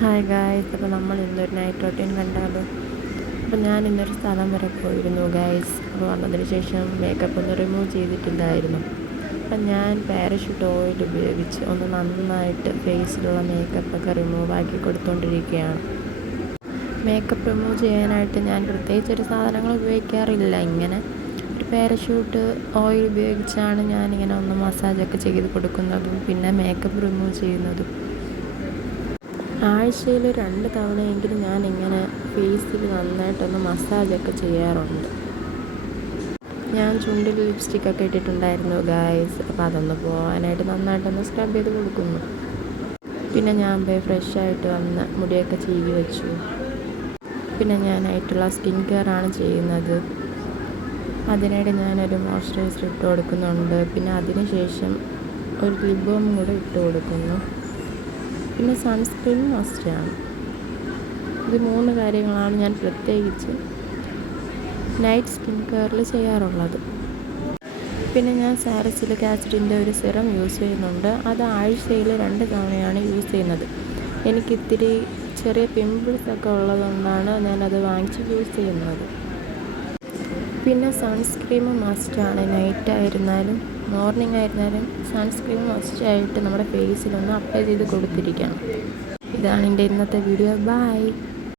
Hi guys, അപ്പോൾ നമ്മൾ ഇന്നൊരു നൈറ്റ് റൊട്ടീൻ കണ്ടാലോ. അപ്പോൾ ഞാൻ ഇന്നൊരു സ്ഥലം വരെ പോയിരുന്നു ഗായ്സ്. അപ്പോൾ വന്നതിന് ശേഷം മേക്കപ്പ് ഒന്നും റിമൂവ് ചെയ്തിട്ടില്ലായിരുന്നു. അപ്പം ഞാൻ പാരഷൂട്ട് ഓയിൽ ഉപയോഗിച്ച് ഒന്ന് നന്നായിട്ട് ഫേസിലുള്ള മേക്കപ്പൊക്കെ റിമൂവ് ആക്കി കൊടുത്തുകൊണ്ടിരിക്കുകയാണ്. മേക്കപ്പ് റിമൂവ് ചെയ്യാനായിട്ട് ഞാൻ പ്രത്യേകിച്ചൊരു സാധനങ്ങൾ ഉപയോഗിക്കാറില്ല. ഇങ്ങനെ ഒരു പാരഷൂട്ട് ഓയിൽ ഉപയോഗിച്ചാണ് ഞാനിങ്ങനെ ഒന്ന് മസാജൊക്കെ ചെയ്ത് കൊടുക്കുന്നതും പിന്നെ മേക്കപ്പ് റിമൂവ് ചെയ്യുന്നതും. ആഴ്ചയിൽ 2 തവണയെങ്കിലും ഞാനിങ്ങനെ ഫേസിൽ നന്നായിട്ടൊന്ന് മസാജൊക്കെ ചെയ്യാറുണ്ട്. ഞാൻ ചുണ്ടിൽ ലിപ്സ്റ്റിക്കൊക്കെ ഇട്ടിട്ടുണ്ടായിരുന്നു ഗായ്സ്. അപ്പോൾ അതൊന്ന് പോകാനായിട്ട് നന്നായിട്ടൊന്ന് സ്ക്രബ് ചെയ്ത് കൊടുക്കുന്നു. പിന്നെ ഞാൻ പോയി ഫ്രഷായിട്ട് വന്ന് മുടിയൊക്കെ ചീവി വെച്ചു. പിന്നെ ഞാനായിട്ടുള്ള സ്കിൻ കെയർ ആണ് ചെയ്യുന്നത്. അതിനിടെ ഞാനൊരു മോയ്സ്ചറൈസർ ഇട്ട് കൊടുക്കുന്നുണ്ട്. പിന്നെ അതിന് ശേഷം ഒരു ലിപ് ബാം കൂടെ ഇട്ട് കൊടുക്കുന്നു. പിന്നെ സൺസ്ക്രീൻ മസ്റ്റാണ്. ഇത് 3 കാര്യങ്ങളാണ് ഞാൻ പ്രത്യേകിച്ച് നൈറ്റ് സ്കിൻ കെയറിൽ ചെയ്യാറുള്ളത്. പിന്നെ ഞാൻ സാലിസിലിക് ആസിഡിൻ്റെ ഒരു സിറം യൂസ് ചെയ്യുന്നുണ്ട്. അത് ആഴ്ചയിൽ 2 തവണയാണ് യൂസ് ചെയ്യുന്നത്. എനിക്കിത്തിരി ചെറിയ പിമ്പിൾസൊക്കെ ഉള്ളതുകൊണ്ടാണ് ഞാനത് വാങ്ങിച്ച് യൂസ് ചെയ്യുന്നത്. പിന്നെ സൺസ്ക്രീം മസ്റ്റാണ്. നൈറ്റ് ആയിരുന്നാലും മോർണിംഗ് ആയിരുന്നാലും സൺസ്ക്രീൻ മസ്റ്റായിട്ട് നമ്മുടെ ഫേസിലൊന്ന് അപ്ലൈ ചെയ്ത് കൊടുത്തിരിക്കണം. ഇതാണ് എൻ്റെ ഇന്നത്തെ വീഡിയോ. ബൈ.